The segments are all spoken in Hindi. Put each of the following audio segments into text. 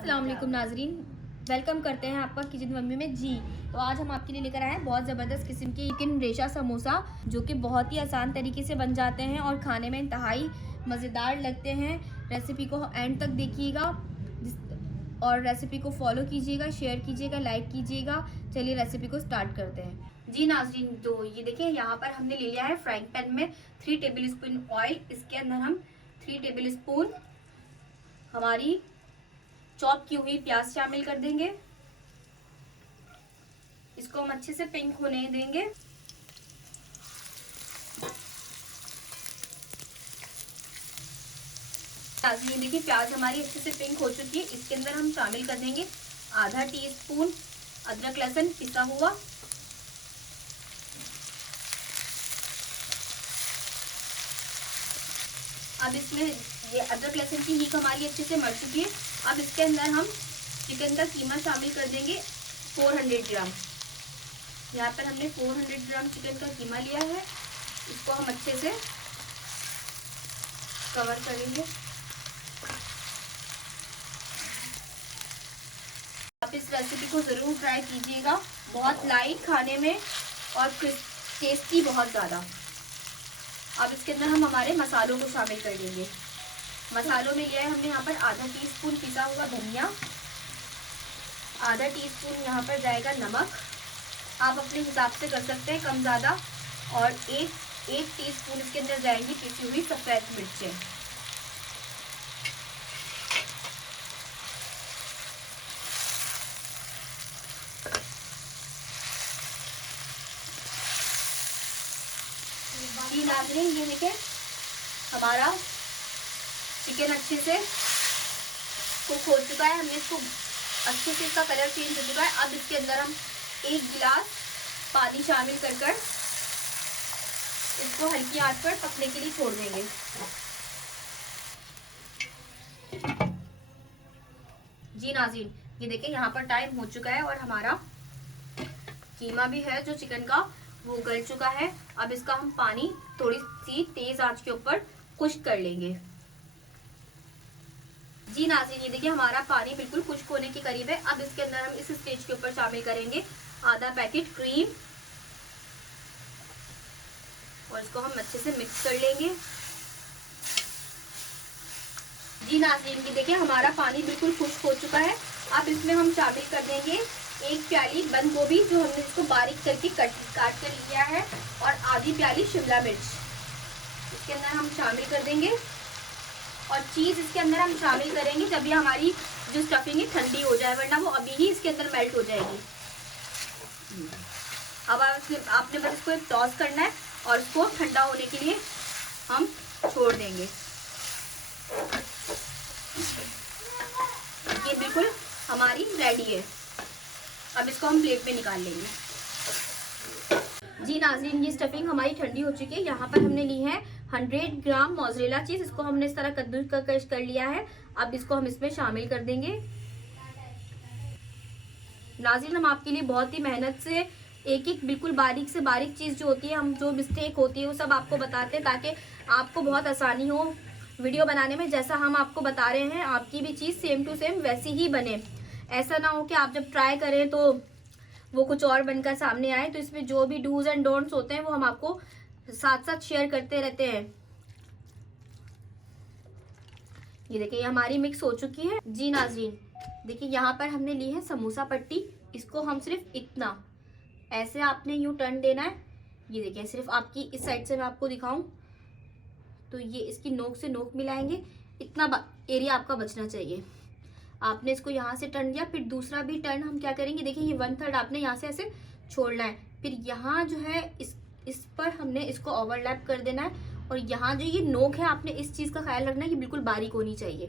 अस्सलाम वालेकुम नाजरीन, वेलकम करते हैं आपका किचन मम्मी में जी। तो आज हम आपके लिए लेकर आए हैं बहुत ज़बरदस्त किस्म की चिकन रेशा समोसा, जो कि बहुत ही आसान तरीके से बन जाते हैं और खाने में इंतहाई मज़ेदार लगते हैं। रेसिपी को एंड तक देखिएगा और रेसिपी को फॉलो कीजिएगा, शेयर कीजिएगा, लाइक कीजिएगा। चलिए रेसिपी को स्टार्ट करते हैं जी नाजरीन। तो ये देखिए, यहाँ पर हमने ले लिया है फ्राइंग पैन में 3 टेबल स्पून ऑयल। इसके अंदर हम 3 टेबल स्पून हमारी चॉप की हुई प्याज शामिल कर देंगे। इसको हम अच्छे से पिंक होने देंगे। ये देखिए, प्याज हमारी अच्छे से पिंक हो चुकी है। इसके अंदर हम शामिल कर देंगे आधा टीस्पून अदरक लहसुन पिसा हुआ। अब इसमें ये अदरक लहसुन की हींग हमारी अच्छे से मर चुकी है। अब इसके अंदर हम चिकन का कीमा शामिल कर देंगे 400 ग्राम। यहाँ पर हमने 400 ग्राम चिकन का कीमा लिया है। इसको हम अच्छे से कवर करेंगे। आप इस रेसिपी को ज़रूर ट्राई कीजिएगा, बहुत लाइट खाने में और टेस्टी बहुत ज़्यादा। अब इसके अंदर हम हमारे मसालों को शामिल कर देंगे। मसालों में लिया है हमने यहाँ पर आधा टीस्पून पिसा हुआ धनिया, आधा टीस्पून यहाँ पर जाएगा नमक, आप अपने हिसाब से कर सकते हैं कम ज़्यादा, और एक टीस्पून इसके अंदर जाएंगी पिसी हुई सफ़ेद मिर्चें। जी नाज़रीन, ये देखिए हमारा चिकन अच्छे से कुक हो चुका है। हमने इसको अच्छे से, इसका कलर चेंज हो चुका है। अब इसके अंदर हम 1 गिलास पानी शामिल कर इसको हल्की आंच पर पकने के लिए छोड़ देंगे। जी नाज़रीन, ये देखिए यहाँ पर टाइम हो चुका है और हमारा कीमा भी है जो चिकन का, वो गल चुका है। अब इसका हम पानी थोड़ी सी तेज आंच के ऊपर खुश्क कर लेंगे। जी नाज़रीन, ये देखिए हमारा पानी बिल्कुल खुश्क होने के करीब है। अब इसके अंदर हम इस स्टेज के ऊपर शामिल करेंगे आधा पैकेट क्रीम और इसको हम अच्छे से मिक्स कर लेंगे। जी नाज़रीन, ये देखिए हमारा पानी बिल्कुल खुश्क हो चुका है। अब इसमें हम शामिल कर देंगे 1 प्याली बंद गोभी, जो हमने इसको बारीक करके काट कर लिया है, और आधी प्याली शिमला मिर्च इसके अंदर हम शामिल कर देंगे। और चीज़ इसके अंदर हम शामिल करेंगे जब भी हमारी जो स्टफिंग है ठंडी हो जाए, वरना वो अभी ही इसके अंदर मेल्ट हो जाएगी। अब आपने बस इसको एक टॉस करना है और इसको ठंडा होने के लिए हम छोड़ देंगे। ये बिल्कुल हमारी रेडी है। अब इसको हम प्लेट में निकाल लेंगे। जी नाज़रीन, ये स्टफिंग हमारी ठंडी हो चुकी है। यहाँ पर हमने ली है 100 ग्राम मोज़रेला चीज़। इसको हमने इस तरह कद्दूकस कर लिया है। अब इसको हम इसमें शामिल कर देंगे। नाज़रीन, हम आपके लिए बहुत ही मेहनत से एक बिल्कुल बारीक से बारीक चीज़ जो होती है, हम जो मिस्टेक होती है वो सब आपको बताते हैं, ताकि आपको बहुत आसानी हो वीडियो बनाने में। जैसा हम आपको बता रहे हैं, आपकी भी चीज़ सेम टू सेम वैसी ही बने। ऐसा ना हो कि आप जब ट्राई करें तो वो कुछ और बनकर सामने आए। तो इसमें जो भी डूज एंड डोंट्स होते हैं वो हम आपको साथ साथ शेयर करते रहते हैं। ये देखिए हमारी मिक्स हो चुकी है। जी नाज़रीन, देखिए यहाँ पर हमने ली है समोसा पट्टी। इसको हम सिर्फ इतना ऐसे आपने यूं टर्न देना है। ये देखिए, सिर्फ आपकी इस साइड से मैं आपको दिखाऊं तो ये इसकी नोक से नोक मिलाएंगे, इतना एरिया आपका बचना चाहिए। आपने इसको यहाँ से टर्न दिया, फिर दूसरा भी टर्न हम क्या करेंगे, देखिए ये 1/3 आपने यहाँ से ऐसे छोड़ना है। फिर यहाँ जो है इस पर हमने इसको ओवरलैप कर देना है। और यहाँ जो ये नोक है, आपने इस चीज़ का ख्याल रखना है कि बिल्कुल बारीक होनी चाहिए,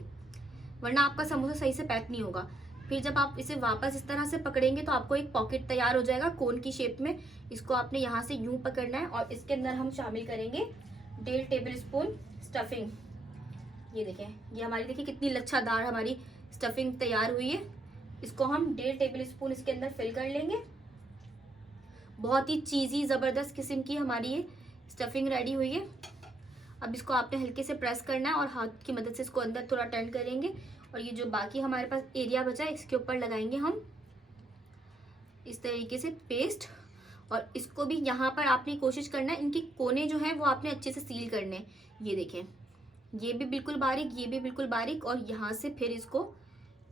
वरना आपका समोसा सही से पैक नहीं होगा। फिर जब आप इसे वापस इस तरह से पकड़ेंगे तो आपको एक पॉकेट तैयार हो जाएगा कोन की शेप में। इसको आपने यहाँ से यूं पकड़ना है और इसके अंदर हम शामिल करेंगे 1.5 टेबल स्पून स्टफिंग। ये देखें, ये हमारी देखिए कितनी लच्छादार हमारी स्टफिंग तैयार हुई है। इसको हम 1.5 टेबल स्पून इसके अंदर फिल कर लेंगे। बहुत ही चीज़ी ज़बरदस्त किस्म की हमारी ये स्टफिंग रेडी हुई है। अब इसको आपने हल्के से प्रेस करना है और हाथ की मदद से इसको अंदर थोड़ा टर्न करेंगे और ये जो बाकी हमारे पास एरिया बचा है इसके ऊपर लगाएंगे हम इस तरीके से पेस्ट। और इसको भी यहाँ पर आपने कोशिश करना है, इनके कोने जो है वो आपने अच्छे से सील करने हैं। ये देखें, ये भी बिल्कुल बारीक, ये भी बिल्कुल बारीक, और यहाँ से फिर इसको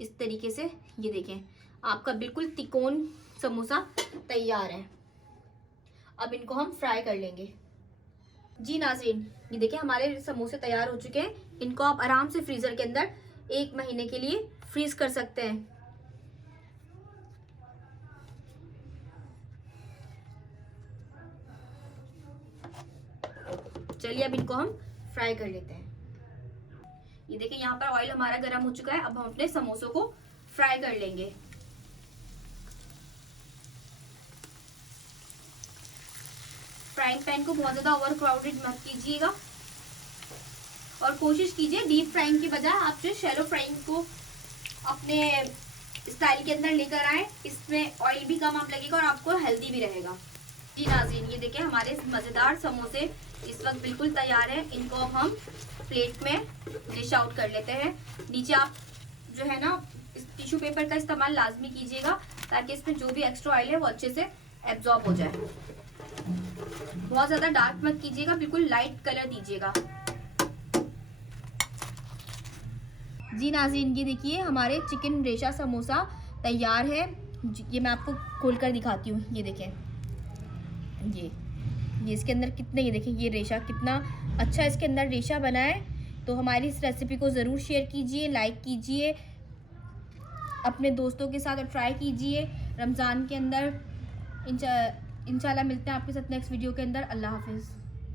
इस तरीके से, ये देखें आपका बिल्कुल तिकोन समोसा तैयार है। अब इनको हम फ्राई कर लेंगे। जी नाज़रीन, ये देखिए हमारे समोसे तैयार हो चुके हैं। इनको आप आराम से फ्रीजर के अंदर 1 महीने के लिए फ्रीज कर सकते हैं। चलिए अब इनको हम फ्राई कर लेते हैं। ये देखिए यहाँ पर ऑयल हमारा गर्म हो चुका है। अब हम अपने समोसों को फ्राई कर लेंगे। फ्राइंग पैन को बहुत ज्यादा ओवर क्राउडेड मत कीजिएगा और कोशिश कीजिए डीप फ्राइंग की बजाय आप जो शैलो फ्राइंग को अपने स्टाइल के अंदर लेकर आए। इसमें ऑयल भी कम आप लगेगा और आपको हेल्दी भी रहेगा। जी नाज़रीन, ये देखिए हमारे मज़ेदार समोसे इस वक्त बिल्कुल तैयार हैं। इनको अब हम प्लेट में डिश आउट कर लेते हैं। नीचे आप जो है ना इस टिश्यू पेपर का इस्तेमाल लाजमी कीजिएगा ताकि इसमें जो भी एक्स्ट्रा ऑयल है वो अच्छे से एब्जॉर्ब हो जाए। बहुत ज़्यादा डार्क मत कीजिएगा, बिल्कुल लाइट कलर दीजिएगा। जी नाज़रीन, ये देखिए हमारे चिकन रेशा समोसा तैयार है। ये मैं आपको खोलकर दिखाती हूँ। ये देखें, ये इसके अंदर कितने, ये देखें ये रेशा कितना अच्छा इसके अंदर रेशा बना है। तो हमारी इस रेसिपी को ज़रूर शेयर कीजिए, लाइक कीजिए, अपने दोस्तों के साथ ट्राई कीजिए रमज़ान के अंदर। इंशाल्लाह मिलते हैं आपके साथ नेक्स्ट वीडियो के अंदर। अल्लाह हाफिज़।